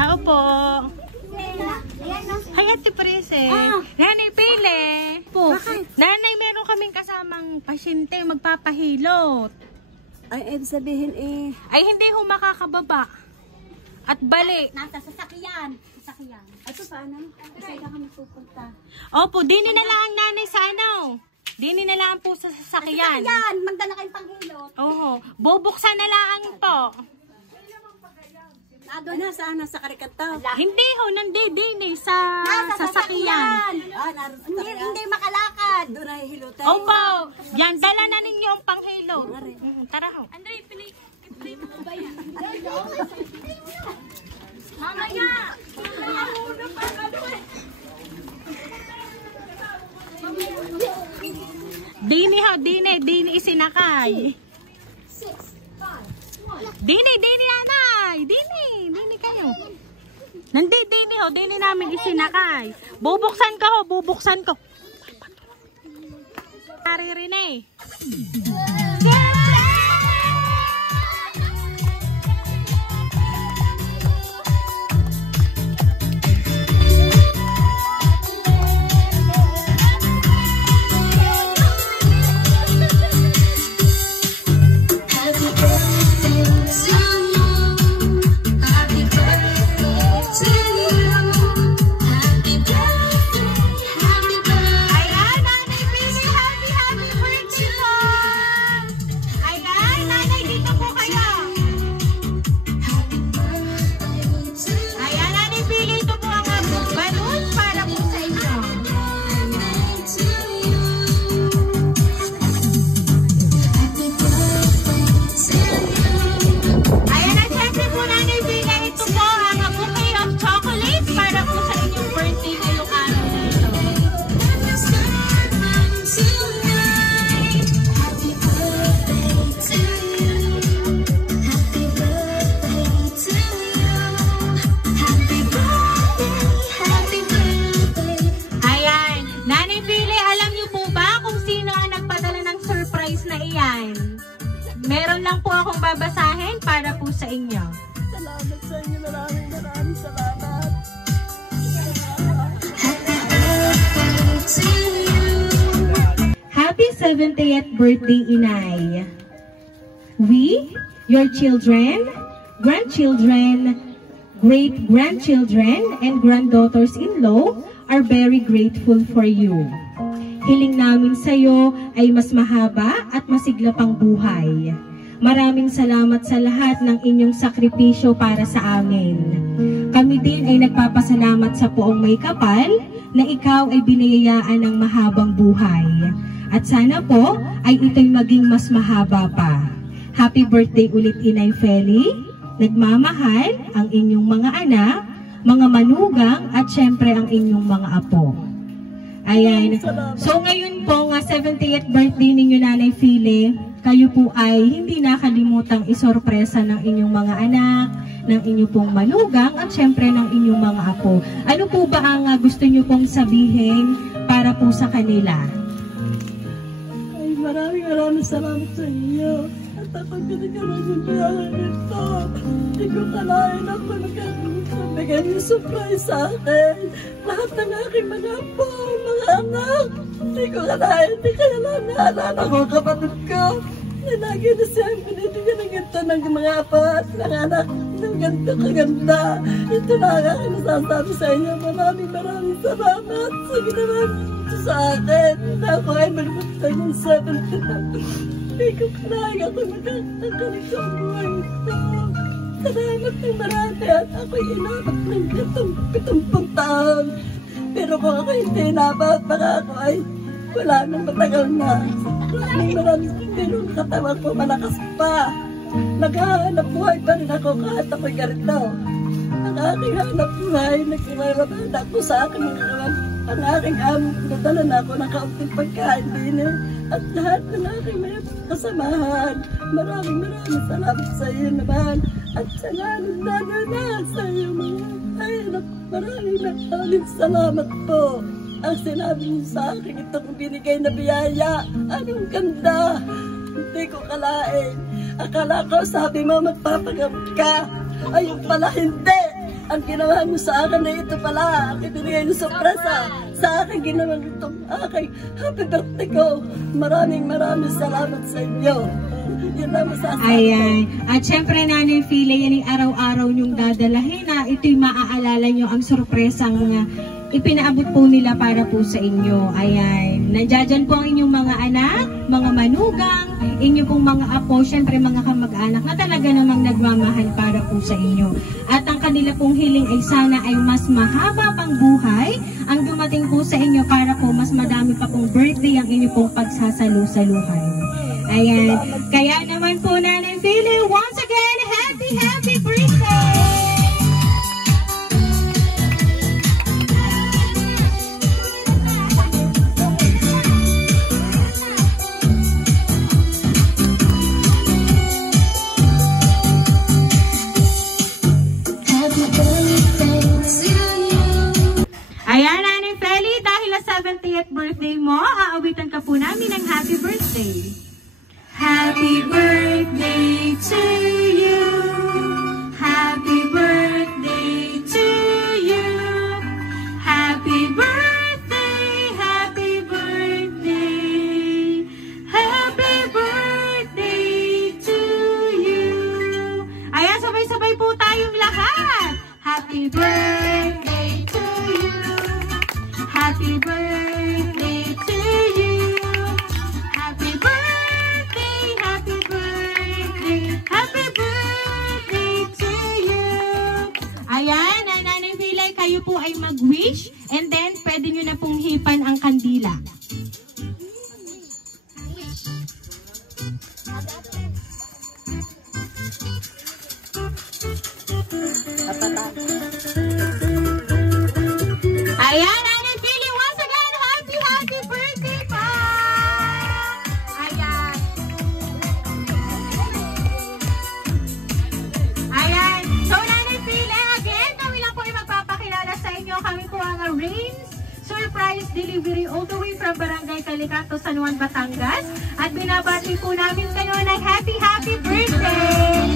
Tao po. Hay, Ate Prese. Nanay Pele. Po. Nanay, meron kaming kasamang pasyente magpapahilot. Ay, sabihin Ay, hindi ho makakababa. At bali. Nasa sasakyan. Ay, paano? Kasi kami pupunta. Opo, dini na lang nanay sa Dini na lang po sa sasakyan. Sasakyan! Magdala kayong panghilot. Oo. Bubuksan na lang po. Doon na, saan? Nasa karikata? Hindi ho, nandidini sa sasakyan. Hindi makalakad. Doon na hihilutan. Opo. Yan, dala na ninyo ang panghilot. Tara ho. Andre, pili mo ba yan? Mamaya! Dini isinakay. Dini nanay. Dini kayo. Dini namin isinakay. Bubuksan ko. Naririnig. Meron lang po akong babasahin para po sa inyo. Salamat sa inyo. Maraming salamat. Happy 70th birthday, Inay. We, your children, grandchildren, great-grandchildren, and granddaughters-in-law are very grateful for you. Hiling namin sa iyo ay mas mahaba at masigla pang buhay. Maraming salamat sa lahat ng inyong sakripisyo para sa amin. Kami din ay nagpapasalamat sa Poong May Kapal na ikaw ay biniyayaan ng mahabang buhay. At sana po ay ito'y maging mas mahaba pa. Happy birthday ulit, Inay Feli. Nagmamahal ang inyong mga anak, mga manugang at syempre ang inyong mga apo. Ayan. So ngayon po nga 70th birthday ninyo, Nanay Feli, kayo po ay hindi nakalimutang isorpresa ng inyong mga anak, ng inyong pong manugang at syempre ng inyong mga apo. Ano po ba ang gusto nyo pong sabihin para po sa kanila? Ay, maraming salamat sa inyo. At ako pinagkaroon yung biyahe nito. Hindi ko kalain ako nagkakabigay yung surprise sa akin. Lahat ng aking mga apo, mga anak. Hindi ko kalain, hindi kaya lang naalala ko kapatid ko. Na lagi na siya binibigyan ng ganito ng mga apat, ng anak, ng ganito kaganda. Ito na ang aking nasasabi sa inyo. Maraming salamat sa ginawa sa akin. Na ako ay maliputang yung 70. Hindi ko kalain ako magkakalit sa buhay ito. Salamat ng marami at ako'y inabot ng 70 taon. Pero kung ako hindi inabot, baka ako ay wala nang matagal na. Maraming pero katawan ko malakas pa. Naghahanap buhay pa rin ako kahit ako'y ganito. Ang aking hanap buhay, nagkakaroon ako sa akin mga kawan. Ang aking nadala na ako ng kaunting pagkain din at lahat ng aking may kasamahan. Maraming salamat sa iyo naman. At salamat na sa iyo mga anak. Maraming salamat po. Ang sinabi mo sa akin, itong binigay na biyaya. Anong ganda. Hindi ko kalain. Akala ko sabi mo magpapagamot ka. Ayun pala hindi. ang ginawa mo sa akin na ito pala, ang ibinigay mo sorpresa sa akin, ginawa mo itong aking happy birthday ko. Maraming salamat sa inyo. Yun lang masasabi. Ayan. At syempre, Nanay Fili, yan yung araw-araw niyong dadalahin na ito'y maaalala niyo ang sorpresang ipinaabot po nila para po sa inyo. Ayan. Nandiyan po ang inyong mga anak, mga manugang, inyo pong mga apo, syempre mga kamag-anak na talaga namang nagmamahal para po sa inyo. At ang kanila pong hiling ay sana ay mas mahaba pang buhay ang dumating po sa inyo para po mas madami pa pong birthday ang inyo pong pagsasalu-saluhan. Ayan. Kaya naman po, Nanay Fili, once again, happy birthday! Ayan, Nanay Feli, dahil sa 70th birthday mo, aawitan ka po namin ng happy birthday. Happy birthday to you. Happy birthday to you. Happy birthday, happy birthday. Happy birthday to you. Ayan, sabay-sabay po tayong lahat. Happy birthday to you. Happy birthday to you. Happy birthday, happy birthday, happy birthday to you. Ayan, Nanay Fili, kayo po ay mag-wish and then pwede nyo na pong hipan ang kandila. Ayan, Nanay Fili, once again, happy birthday pa! Ayan. Ayan. So, Nanay Fili, again, kami lang po ay magpapakilala sa inyo. Kami po ang Rains Surprise Delivery all the way from Barangay Calicanto, San Juan, Batangas. At binabati po namin kayo ng happy birthday!